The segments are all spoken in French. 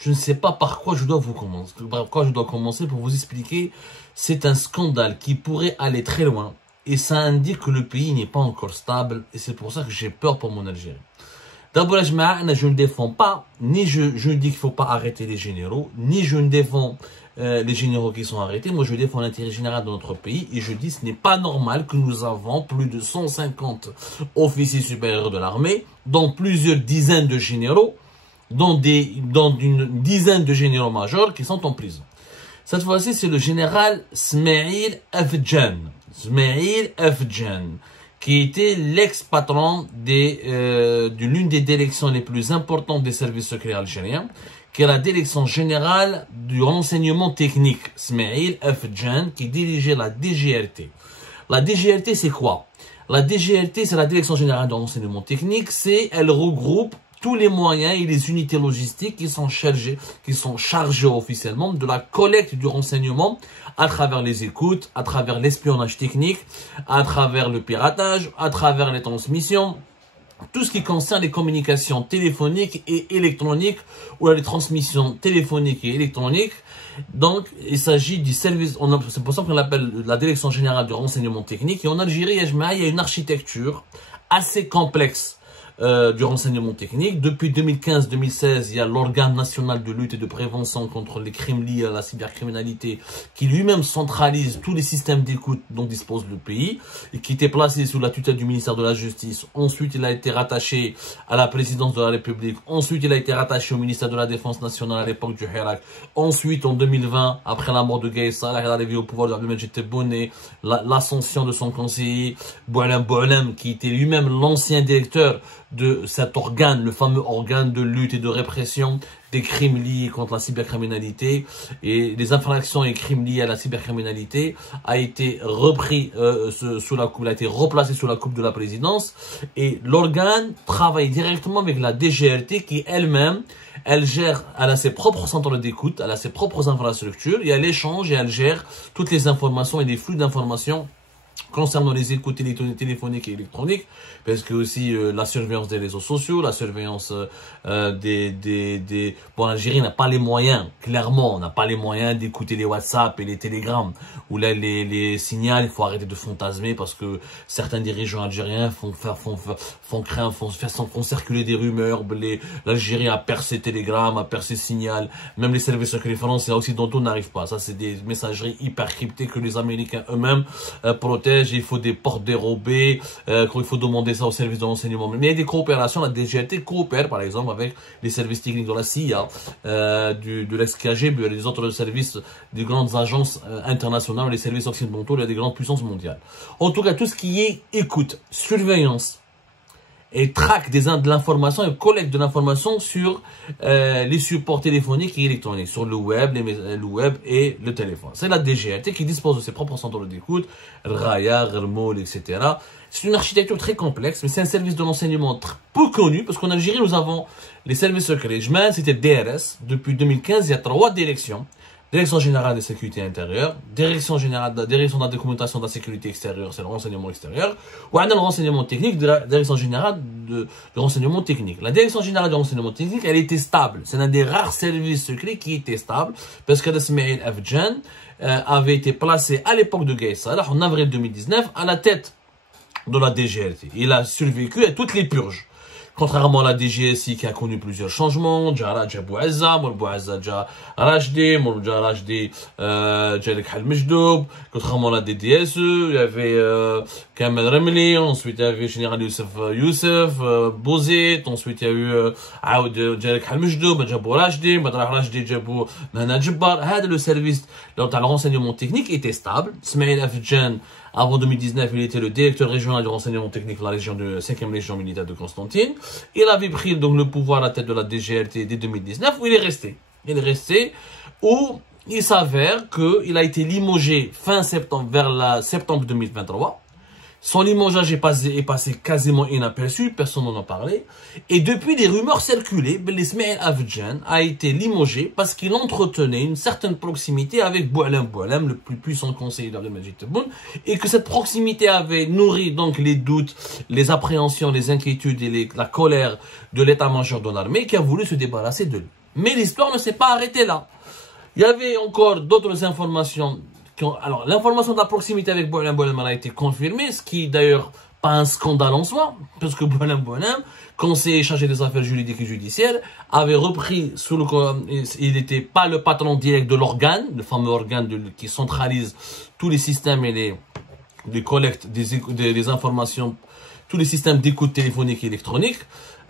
Je ne sais pas par quoi je dois commencer pour vous expliquer. C'est un scandale qui pourrait aller très loin. Et ça indique que le pays n'est pas encore stable. Et c'est pour ça que j'ai peur pour mon Algérie. D'abord, je ne défends pas, ni je dis qu'il ne faut pas arrêter les généraux, ni je ne défends les généraux qui sont arrêtés. Moi, je défends l'intérêt général de notre pays. Et je dis ce n'est pas normal que nous avons plus de 150 officiers supérieurs de l'armée, dont plusieurs dizaines de généraux, dont une dizaine de généraux majors qui sont en prison. Cette fois-ci, c'est le général Smaïl Afjan. Smaïl Afjan, qui était l'ex-patron de l'une des directions les plus importantes des services secrets algériens, qui est la direction générale du renseignement technique. Smaïl Afjan, qui dirigeait la DGRT. La DGRT, c'est quoi? La DGRT, c'est la direction générale du renseignement technique. Elle regroupe tous les moyens et les unités logistiques qui sont chargés officiellement de la collecte du renseignement à travers les écoutes, à travers l'espionnage technique, à travers le piratage, à travers les transmissions, tout ce qui concerne les communications téléphoniques et électroniques ou les transmissions téléphoniques et électroniques. Donc, il s'agit du service, c'est pour ça qu'on l'appelle la direction générale du renseignement technique. Et en Algérie, il y a une architecture assez complexe du renseignement technique. Depuis 2015-2016, il y a l'organe national de lutte et de prévention contre les crimes liés à la cybercriminalité qui lui-même centralise tous les systèmes d'écoute dont dispose le pays et qui était placé sous la tutelle du ministère de la Justice. Ensuite, il a été rattaché à la présidence de la République. Ensuite, il a été rattaché au ministère de la Défense nationale à l'époque du Hirak. Ensuite, en 2020, après la mort de Gaï Salah, l'arrivée au pouvoir de Abdelmajid Tebboune et l'ascension de son conseiller Boualem, qui était lui-même l'ancien directeur de cet organe, le fameux organe de lutte et de répression des crimes liés contre la cybercriminalité et les infractions et crimes liés à la cybercriminalité, a été repris sous la coupe, a été replacé sous la coupe de la présidence, et l'organe travaille directement avec la DGRT qui elle-même, elle a ses propres centres d'écoute, elle a ses propres infrastructures et elle échange et elle gère toutes les informations et les flux d'informations concernant les écoutes téléphoniques et électroniques, parce que aussi la surveillance des réseaux sociaux, la surveillance Bon, l'Algérie n'a pas les moyens, clairement, on n'a pas les moyens d'écouter les WhatsApp et les télégrammes, où là les signaux, il faut arrêter de fantasmer, parce que certains dirigeants algériens font circuler des rumeurs, l'Algérie a percé télégrammes, a percé signal, même les services secrets français et occidentaux n'arrivent pas. Ça, c'est des messageries hyper cryptées que les Américains eux-mêmes protègent. Il faut des portes dérobées, il faut demander ça au service de renseignement. Mais il y a des coopérations, la DGRT coopère par exemple avec les services techniques de la CIA, de l'ex-KGB, les autres services des grandes agences internationales, les services occidentaux, il y a des grandes puissances mondiales. En tout cas, tout ce qui est écoute, surveillance et traque de l'information et collecte de l'information sur les supports téléphoniques et électroniques, sur le web, le web et le téléphone. C'est la DGRT qui dispose de ses propres centres d'écoute, Raya, Rmoul, etc. C'est une architecture très complexe, mais c'est un service de renseignement peu connu, parce qu'en Algérie, nous avons les services secrets. C'était DRS. Depuis 2015, il y a 3 directions. Direction générale de sécurité intérieure, direction de la documentation de la sécurité extérieure, c'est le renseignement extérieur, ou on a le renseignement technique de la direction générale de renseignement technique. La direction générale de renseignement technique, elle était stable. C'est un des rares services secrets qui était stable, parce que Smaïl Afjan avait été placé à l'époque de Gaï Salah, en avril 2019, à la tête de la DGRT. Il a survécu à toutes les purges. Contrairement à la DGSI qui a connu plusieurs changements, Dja Bouazza, Bouazza Dja Rajdi, Dja Rajdi Djalek Halmejdoub, contrairement à la DDSE, il y avait Kamel Remli, ensuite il y avait Général Youssef, Bouzid, ensuite il y a eu Aoud Djalek Halmejdoub, Djabou Rajdi, Badra Rajdi, Djabou Nana Djibbar. Le service de renseignement technique était stable. Smaïl Afjan, avant 2019, il était le directeur régional du renseignement technique de la 5e région militaire de Constantine. Il avait pris donc le pouvoir à la tête de la DGRT dès 2019, où il est resté. Il est resté, où il s'avère qu'il a été limogé fin septembre, vers septembre 2023. Son limogeage est passé quasiment inaperçu, personne n'en a parlé. Et depuis, des rumeurs circulaient, Smaïl Afjan a été limogé parce qu'il entretenait une certaine proximité avec Boualem, le plus puissant conseiller d'Abdelmajid Tebboune, et que cette proximité avait nourri donc les doutes, les appréhensions, les inquiétudes et la colère de l'état-major de l'armée qui a voulu se débarrasser de lui. Mais l'histoire ne s'est pas arrêtée là. Il y avait encore d'autres informations. Alors, l'information de la proximité avec Boualem Boualem a été confirmée, ce qui d'ailleurs pas un scandale en soi, parce que Boualem Boualem, conseiller chargé des affaires juridiques et judiciaires, avait repris il n'était pas le patron direct de l'organe, le fameux organe qui centralise tous les systèmes et les collectes des informations, tous les systèmes d'écoute téléphonique et électronique.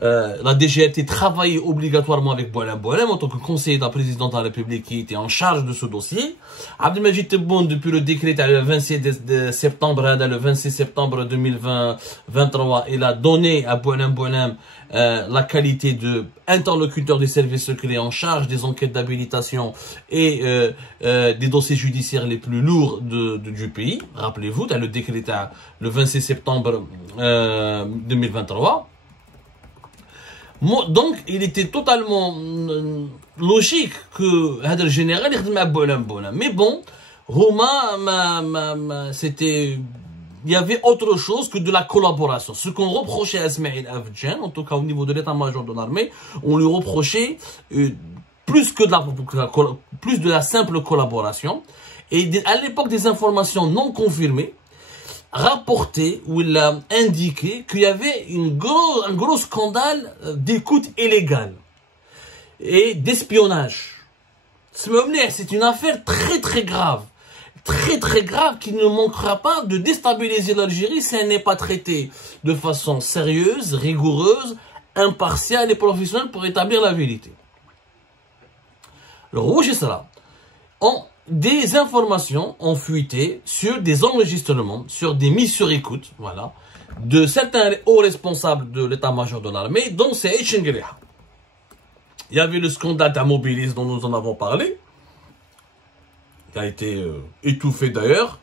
La DGRT travaillait obligatoirement avec Boualem Boualem en tant que conseiller d'un président de la République qui était en charge de ce dossier. Abdelmajid Tebboune, depuis le décret le 26 septembre 2023, il a donné à Boualem Boualem la qualité de interlocuteur des services secrets en charge des enquêtes d'habilitation et des dossiers judiciaires les plus lourds du pays. Rappelez-vous, le décret le 26 septembre 2023. Donc, il était totalement logique que le général il Boualem Boualem. Mais bon, c'était, il y avait autre chose que de la collaboration. Ce qu'on reprochait à Ismail Afdjan, en tout cas au niveau de l'état-major de l'armée, on lui reprochait plus de la simple collaboration. Et à l'époque des informations non confirmées, rapporté où il a indiqué qu'il y avait un gros scandale d'écoute illégale et d'espionnage. C'est une affaire très grave. Très grave qui ne manquera pas de déstabiliser l'Algérie si elle n'est pas traitée de façon sérieuse, rigoureuse, impartiale et professionnelle pour établir la vérité. Le rouge est cela. Des informations ont fuité sur des enregistrements, sur des mises sur écoute, voilà, de certains hauts responsables de l'état-major de l'armée, dont c'est Echengriha. Il y avait le scandale d'Amobilis dont nous en avons parlé, qui a été étouffé d'ailleurs.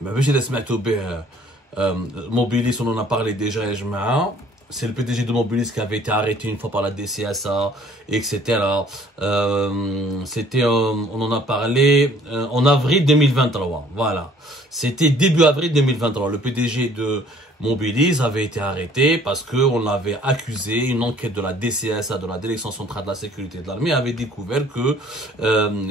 Mais Mobilis, on en a parlé déjà, c'est le PDG de Mobilis qui avait été arrêté une fois par la DCSA, etc. C'était, on en a parlé en avril 2023. Voilà. C'était début avril 2023. Le PDG de Mobilis avait été arrêté parce qu'on l'avait accusé. Une enquête de la DCSA, de la Direction centrale de la sécurité de l'armée, avait découvert que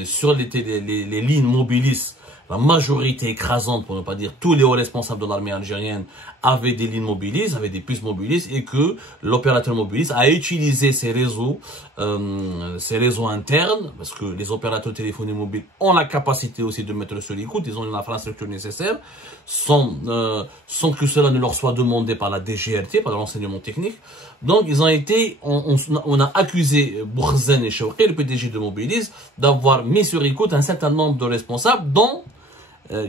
sur les lignes Mobilis, la majorité écrasante, pour ne pas dire tous les hauts responsables de l'armée algérienne, avaient des lignes Mobilis, avaient des puces Mobilis, et que l'opérateur Mobilis a utilisé ces réseaux internes, parce que les opérateurs téléphoniques mobiles ont la capacité aussi de mettre sur l'écoute, ils ont une infrastructure nécessaire, sans que cela ne leur soit demandé par la DGRT, par l'enseignement technique. Donc, ils ont été, on a accusé Bourzen et Chouki, le PDG de Mobilis, d'avoir mis sur écoute un certain nombre de responsables, dont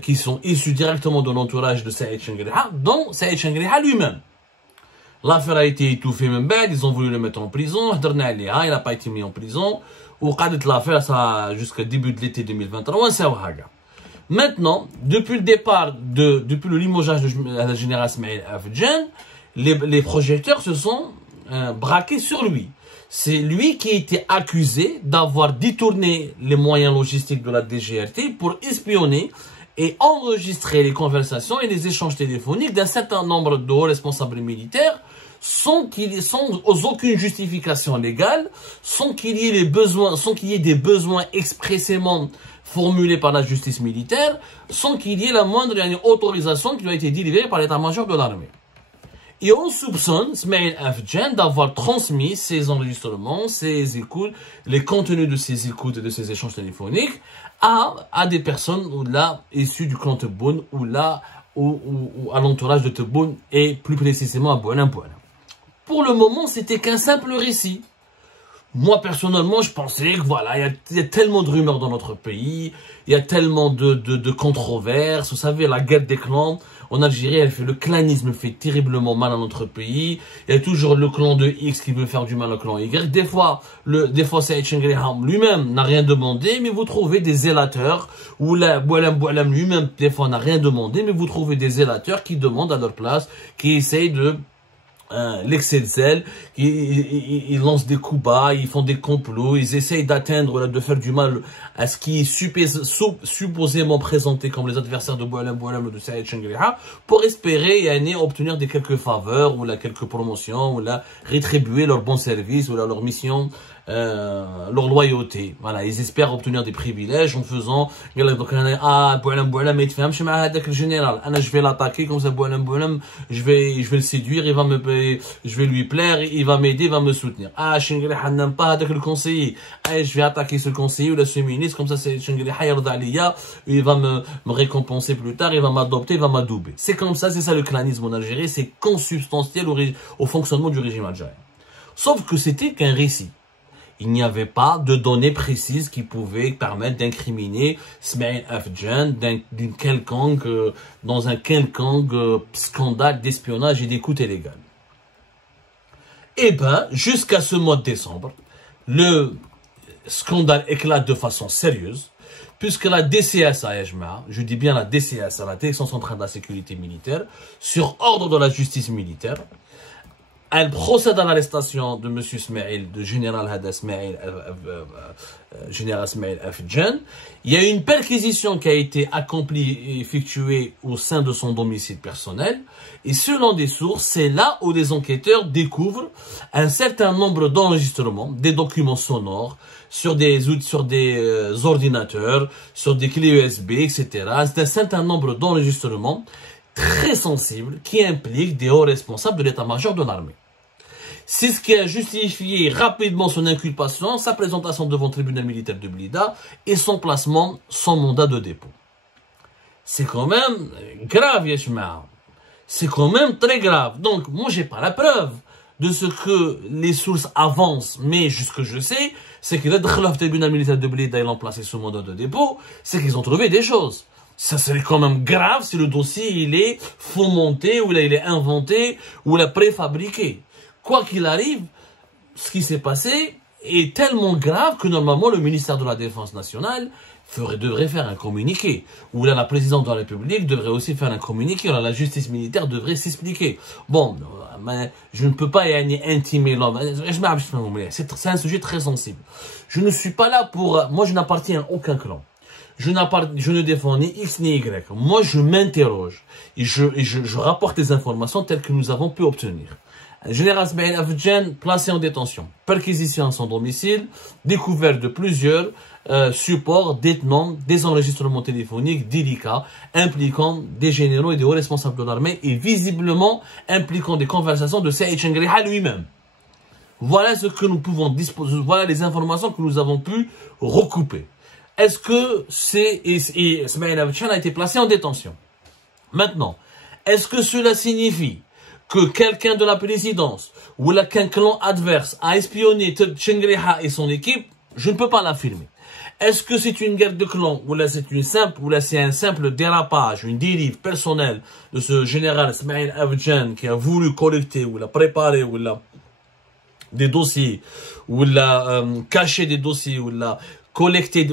qui sont issus directement de l'entourage de Saïd Chengriha, dont Saïd Chengriha lui-même. L'affaire a été étouffée même bête, ils ont voulu le mettre en prison, il n'a pas été mis en prison, ou l'affaire ça jusqu'au début de l'été 2023, maintenant, depuis le départ, depuis le limogeage de la général Ismail Afdjan, les projecteurs se sont braqués sur lui. C'est lui qui a été accusé d'avoir détourné les moyens logistiques de la DGRT pour espionner et enregistrer les conversations et les échanges téléphoniques d'un certain nombre de hauts responsables militaires sans aucune justification légale, sans qu'il y ait des besoins expressément formulés par la justice militaire, sans qu'il y ait la moindre autorisation qui a été délivrée par l'état-major de l'armée. Et on soupçonne Ismail Afdjan d'avoir transmis ces enregistrements, ces écoutes, les contenus de ces écoutes et de ces échanges téléphoniques à des personnes issues du clan Tebboune ou à l'entourage de Tebboune et plus précisément à Boualem Boualem. Pour le moment, c'était qu'un simple récit. Moi, personnellement, je pensais que voilà, il y a tellement de rumeurs dans notre pays, il y a tellement de controverses. Vous savez, la guerre des clans en Algérie, le clanisme fait terriblement mal à notre pays. Il y a toujours le clan de X qui veut faire du mal au clan Y. Des fois Saïd Chengriha lui-même n'a rien demandé, mais vous trouvez des zélateurs, ou Boualem Boualem lui-même, des fois, n'a rien demandé, mais vous trouvez des zélateurs qui demandent à leur place, qui essayent l'excès de zèle, ils lancent des coups bas, ils font des complots, ils essayent d'atteindre, de faire du mal à ce qui est supposément présenté comme les adversaires de Boualem ou de Saïd Chengriha, pour espérer obtenir des quelques faveurs, ou quelques promotions, ou rétribuer leur bon service, ou leur mission, leur loyauté. Voilà, ils espèrent obtenir des privilèges en faisant, Boualem, mais tu fais le général, je vais l'attaquer comme ça, Boualem, je vais le séduire, je vais lui plaire, il va m'aider, il va me soutenir. Chengriha n'aime pas le conseiller, je vais attaquer ce conseiller ou ce ministre, comme ça c'est Chengriha Yardaliya, il va me récompenser plus tard, il va m'adopter, il va m'adouber. C'est comme ça, c'est ça le clanisme en Algérie, c'est consubstantiel au fonctionnement du régime algérien. Sauf que c'était qu'un récit. Il n'y avait pas de données précises qui pouvaient permettre d'incriminer Smaïl Afjan dans un quelconque scandale d'espionnage et d'écoute illégale. Eh bien, jusqu'à ce mois de décembre, le scandale éclate de façon sérieuse, puisque la DCS à Ejma, je dis bien la DCS, la Direction centrale de la sécurité militaire, sur ordre de la justice militaire, elle procède à l'arrestation de M. Smaïl, de général Hada Smaïl, général Smaïl Afjan. Il y a une perquisition qui a été accomplie et effectuée au sein de son domicile personnel. Et selon des sources, c'est là où les enquêteurs découvrent un certain nombre d'enregistrements, des documents sonores, sur des ordinateurs, sur des clés USB, etc. C'est un certain nombre d'enregistrements très sensibles qui impliquent des hauts responsables de l'état-major de l'armée. C'est ce qui a justifié rapidement son inculpation, sa présentation devant le tribunal militaire de Blida et son placement sans mandat de dépôt. C'est quand même grave, Yeshma. C'est quand même très grave. Donc, moi, j'ai pas la preuve de ce que les sources avancent, mais ce que je sais, c'est que le tribunal militaire de Blida, ils l'ont placé sous mandat de dépôt, c'est qu'ils ont trouvé des choses. Ça serait quand même grave si le dossier, il est fomenté, ou il est inventé, ou il est préfabriqué. Quoi qu'il arrive, ce qui s'est passé est tellement grave que normalement le ministère de la Défense nationale devrait faire un communiqué. Ou là, la présidente de la République devrait aussi faire un communiqué. Là, la justice militaire devrait s'expliquer. Bon, mais je ne peux pas intimer l'homme. C'est un sujet très sensible. Je ne suis pas là pour... Moi, je n'appartiens à aucun clan. Je ne défends ni X ni Y. Moi, je m'interroge. Et je rapporte les informations telles que nous avons pu obtenir. Général Smaïl Afjan placé en détention, perquisition à son domicile, découverte de plusieurs supports détenant des enregistrements téléphoniques délicats impliquant des généraux et des hauts responsables de l'armée et visiblement impliquant des conversations de Saïd Chengriha lui-même. Voilà ce que nous pouvons disposer, voilà les informations que nous avons pu recouper. Est-ce que Smaïl Afjan a été placé en détention? Maintenant, est-ce que cela signifie que quelqu'un de la présidence ou qu'un clan adverse a espionné Chengriha et son équipe? Je ne peux pas l'affirmer. Est-ce que c'est une guerre de clans ou là c'est un simple dérapage, une dérive personnelle de ce général Smaïl Afjan qui a voulu collecter ou préparer ou des dossiers ou cacher des dossiers ou collecter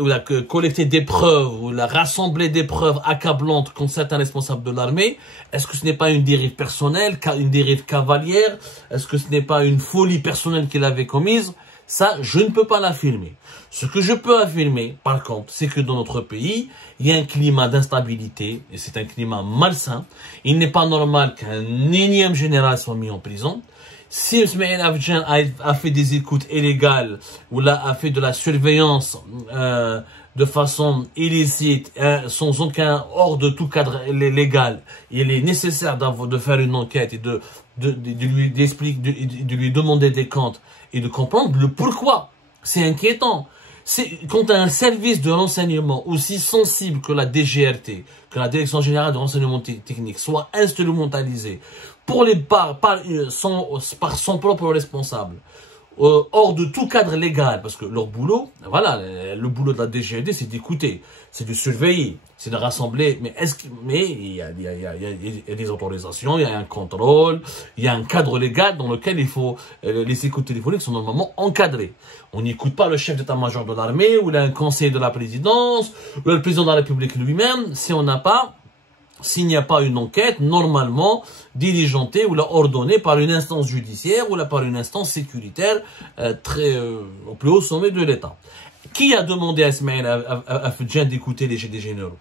des preuves ou rassembler des preuves accablantes contre certains responsables de l'armée? Est-ce que ce n'est pas une dérive personnelle, une dérive cavalière? Est-ce que ce n'est pas une folie personnelle qu'il avait commise? Ça, je ne peux pas l'affirmer. Ce que je peux affirmer, par contre, c'est que dans notre pays, il y a un climat d'instabilité, et c'est un climat malsain. Il n'est pas normal qu'un énième général soit mis en prison. Si Smaïl Afjan a fait des écoutes illégales ou a fait de la surveillance de façon illicite, sans aucun hors de tout cadre légal, il est nécessaire de faire une enquête et de lui demander des comptes et de comprendre le pourquoi. C'est inquiétant. Quand un service de renseignement aussi sensible que la DGRT, que la Direction Générale de Renseignement Technique, soit instrumentalisé par son propre responsable, hors de tout cadre légal, parce que leur boulot, voilà, le boulot de la DGRT, c'est d'écouter, c'est de surveiller, c'est de rassembler, mais il y a des autorisations, il y a un contrôle, il y a un cadre légal dans lequel il faut, les écoutes téléphoniques sont normalement encadrées. On n'écoute pas le chef d'état-major de l'armée, ou un conseiller de la présidence, ou le président de la République lui-même, si on n'a pas s'il n'y a pas une enquête normalement diligentée ou ordonnée par une instance judiciaire ou par une instance sécuritaire au plus haut sommet de l'État. Qui a demandé à Ismaël Afedjan d'écouter les généraux?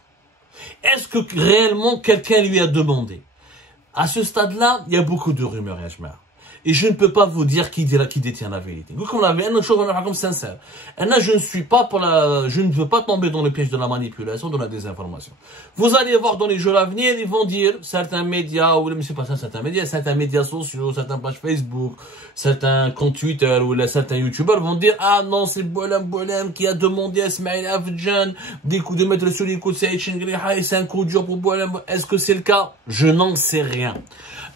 Est-ce que réellement quelqu'un lui a demandé? À ce stade-là, il y a beaucoup de rumeurs, Yajma. Et je ne peux pas vous dire qui détient la vérité. Comme la une chose, comme sincère. Et là, je ne veux pas tomber dans le piège de la manipulation, de la désinformation. Vous allez voir dans les jours à venir, ils vont dire, certains médias, ou mais c'est pas ça, certains médias sociaux, certaines pages Facebook, certains comptes Twitter, ou certains YouTubers vont dire, ah non, c'est Boualem qui a demandé à Ismaël Afedjan de mettre sur les coups de Saïd Chengriha et c'est un coup dur pour Boualem. Est-ce que c'est le cas? Je n'en sais rien.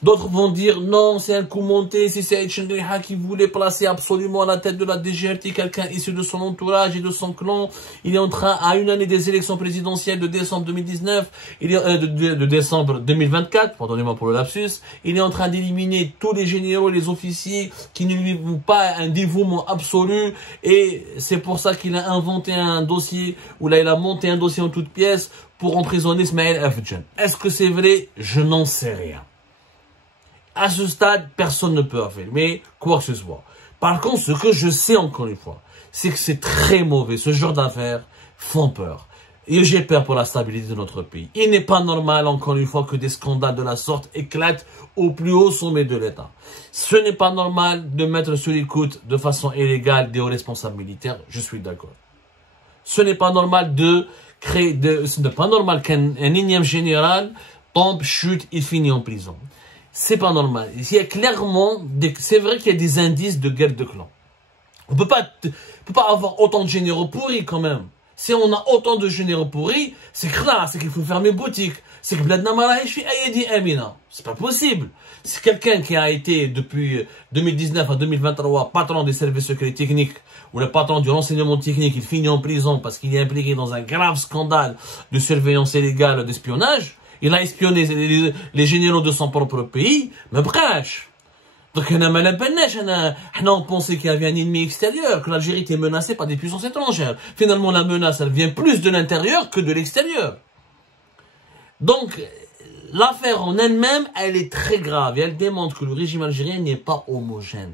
D'autres vont dire non, c'est un coup monté, c'est Saïd Chengriha qui voulait placer absolument à la tête de la DGRT quelqu'un issu de son entourage et de son clan. Il est en train, à une année des élections présidentielles de décembre 2019, de décembre 2024, pardonnez-moi pour le lapsus, il est en train d'éliminer tous les généraux et les officiers qui ne lui vouent pas un dévouement absolu et c'est pour ça qu'il a inventé un dossier, ou là il a monté un dossier en toutes pièces pour emprisonner Ismaël Afedjan. Est-ce que c'est vrai? Je n'en sais rien. À ce stade, personne ne peut affirmer quoi que ce soit. Par contre, ce que je sais encore une fois, c'est que c'est très mauvais. Ce genre d'affaires font peur. Et j'ai peur pour la stabilité de notre pays. Il n'est pas normal, encore une fois, que des scandales de la sorte éclatent au plus haut sommet de l'État. Ce n'est pas normal de mettre sur l'écoute de façon illégale des hauts responsables militaires. Je suis d'accord. Ce n'est pas normal ce n'est pas normal qu'un énième général tombe, chute, il finit en prison. C'est pas normal. Il y a clairement, c'est vrai qu'il y a des indices de guerre de clans. On peut pas avoir autant de généraux pourris quand même. Si on a autant de généraux pourris, c'est clair, c'est qu'il faut fermer boutique. C'est que Bladna Marahishi Ayedi Amina. C'est pas possible. C'est quelqu'un qui a été depuis 2019 à 2023 patron des services secrets techniques ou le patron du renseignement technique, il finit en prison parce qu'il est impliqué dans un grave scandale de surveillance illégale d'espionnage. Il a espionné les généraux de son propre pays, mais bref. Donc, on pensait qu'il y avait un ennemi extérieur, que l'Algérie était menacée par des puissances étrangères. Finalement, la menace, elle vient plus de l'intérieur que de l'extérieur. Donc, l'affaire en elle-même, elle est très grave et elle démontre que le régime algérien n'est pas homogène.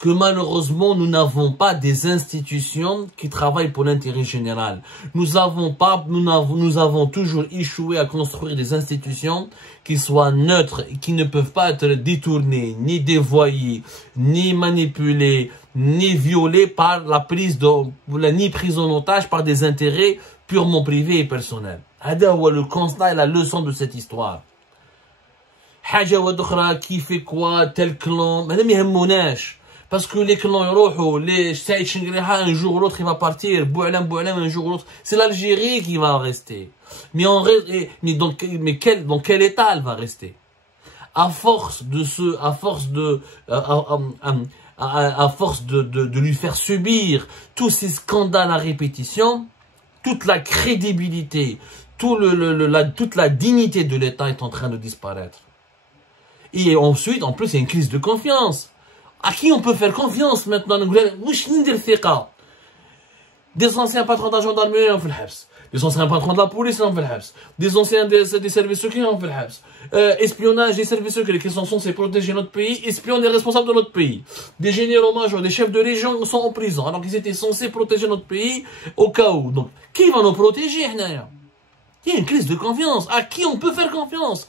Que malheureusement, nous n'avons pas des institutions qui travaillent pour l'intérêt général. Nous avons toujours échoué à construire des institutions qui soient neutres, qui ne peuvent pas être détournées, ni dévoyées, ni manipulées, ni violées par ni prises en otage par des intérêts purement privés et personnels. C'est le constat et la leçon de cette histoire. Haja Wadokhra, qui fait quoi, tel clan, madame Yahmounash. Parce que les clans, les Saïd Chengriha, un jour ou l'autre, il va partir. Boualem, un jour ou l'autre. C'est l'Algérie qui va rester. Mais dans quel état elle va rester? À force de lui faire subir tous ces scandales à répétition, toute la crédibilité, toute la dignité de l'État est en train de disparaître. Et ensuite, en plus, il y a une crise de confiance. À qui on peut faire confiance maintenant? Des anciens patrons de la gendarmerie ont fait le habs. Des anciens patrons de la police ont fait le habs. Des anciens des services secrets ont fait le habs. Espionnage des services secrets qui sont censés protéger notre pays, espionnent les responsables de notre pays. Des généraux majors, des chefs de région sont en prison alors qu'ils étaient censés protéger notre pays au cas où. Donc, qui va nous protéger? Il y a une crise de confiance. À qui on peut faire confiance?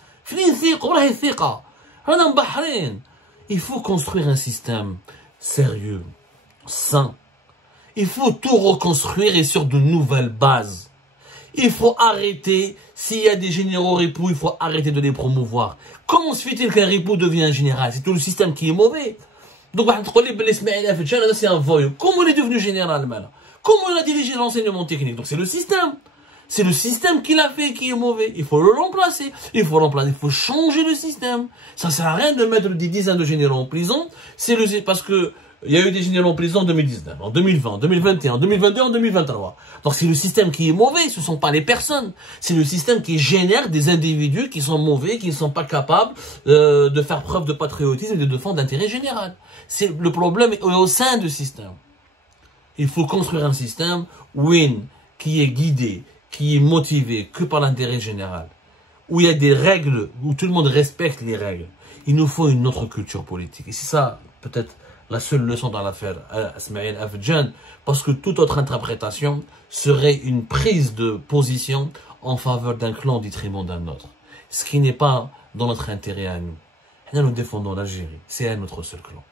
Il faut construire un système sérieux, sain. Il faut tout reconstruire et sur de nouvelles bases. Il faut arrêter, s'il y a des généraux ripoux, il faut arrêter de les promouvoir. Comment se fait-il qu'un ripoux devient un général? C'est tout le système qui est mauvais. Donc, c'est un voyou. Comment il est devenu général maintenant? Comment il a dirigé l'enseignement technique? Donc, c'est le système. C'est le système qui l'a fait qui est mauvais. Il faut le remplacer. Il faut changer le système. Ça sert à rien de mettre des dizaines de généraux en prison. Parce que il y a eu des généraux en prison en 2019, en 2020, en 2021, en 2022, en 2023. Donc c'est le système qui est mauvais, ce ne sont pas les personnes. C'est le système qui génère des individus qui sont mauvais, qui ne sont pas capables de faire preuve de patriotisme et de défendre l'intérêt général. Le problème est au sein du système. Il faut construire un système qui est guidé, qui est motivé que par l'intérêt général. où il y a des règles, où tout le monde respecte les règles. Il nous faut une autre culture politique. Et c'est ça, peut-être, la seule leçon dans l'affaire Smaïl Afedjan, parce que toute autre interprétation serait une prise de position en faveur d'un clan au détriment d'un autre. Ce qui n'est pas dans notre intérêt à nous. Nous défendons l'Algérie. C'est un autre seul clan.